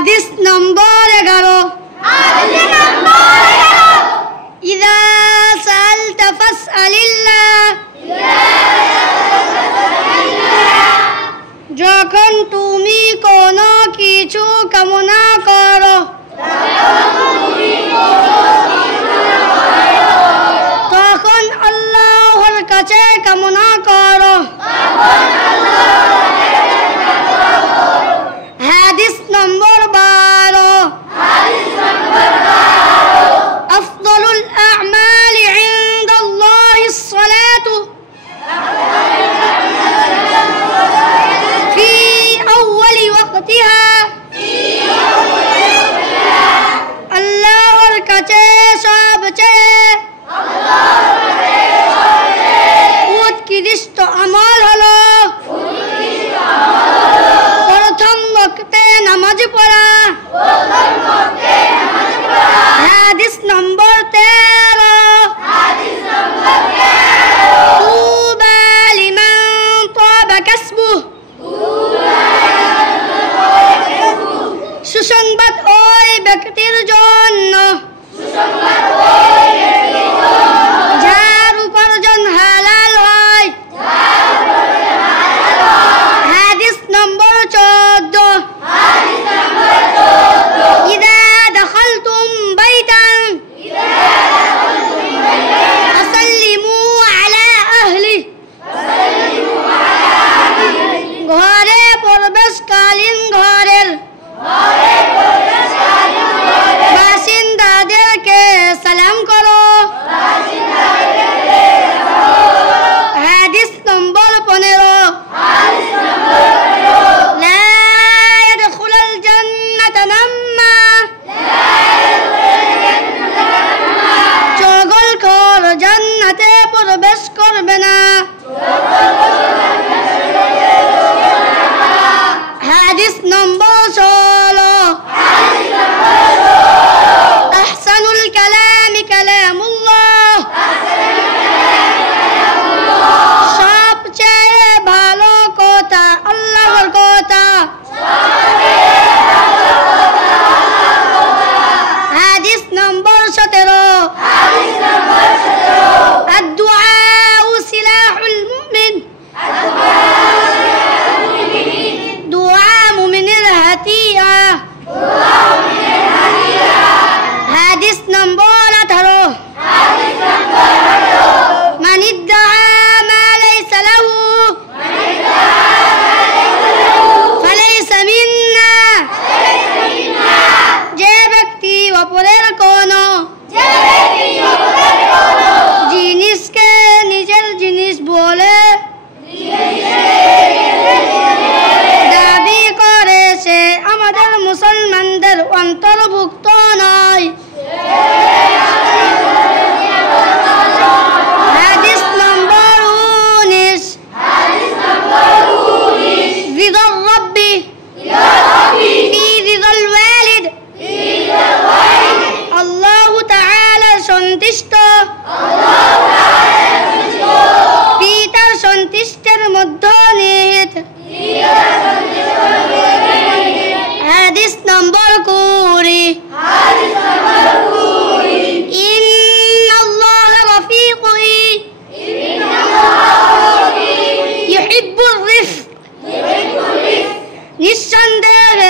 হাদিস নম্বর 11 ইযা সাআলতা ফাসআলিল্লাহ যখন তুমি কোনো কিছু কামনা করো তখন আল্লাহর কাছে কামনা করো। হাদিস নম্বর 12 আফদালুল আ'মালি ইনদাল্লাহিস সালাতু ফি আউয়ালি ওয়াক্তিহা আল্লাহর কাছে সবচেয়ে উৎকৃষ্ট আমল হলো প্রথম ওয়াক্তে নামাজ পড়া। হাদিস নম্বর 13 তুবা লিমান তাবা কাসবুহু সুসংবাদ ওই ব্যক্তির জন্য যার উপার্জন হালাল হয়। হাদিস নম্বর 14 ইযা দাখালতুম বাইতান ফাসাল্লিমু আলা আহলি ঘরে প্রবেশকালীন ঘরের বাসিন্দাদেরকে সালাম করো। হাদিস নম্বর 15 লা ইয়াদখুলুল জান্নাতা নাম্মা চগলখোর জান্নাতে প্রবেশ করবে না। হাদিস নম্বর 16 আহসানুল কালামি কালামুল্লাহ সবচেয়ে ভালো কথা আল্লাহর কথা। হাদিস নম্বর 17 আদ-দুআউ সিলাহুল মুমিন দুআ মুমিনের হাতিয়ার। হাদিস নম্বর 18 মান ইদ্দাআ মা লাইসা লাহু ফালাইসা মিন্না যে ব্যক্তি অপরের কোন জিনিসকে নিজের জিনিস বলে দাবি করে সে আমাদের মুসলমানদের অন্তর্ভুক্ত নয়। হাদিস নম্বর 19 রিদার রাব্বি ফি রিদাল ওয়ালিদ আল্লাহু তাআলা সন্তুষ্ট পিতার সন্তুষ্টের মধ্যে নিহিত। হাদিস নম্বর 20 ইন্নাল্লাহা রাফিকুন ইউহিব্বুর রিফক নিঃসন্দেহে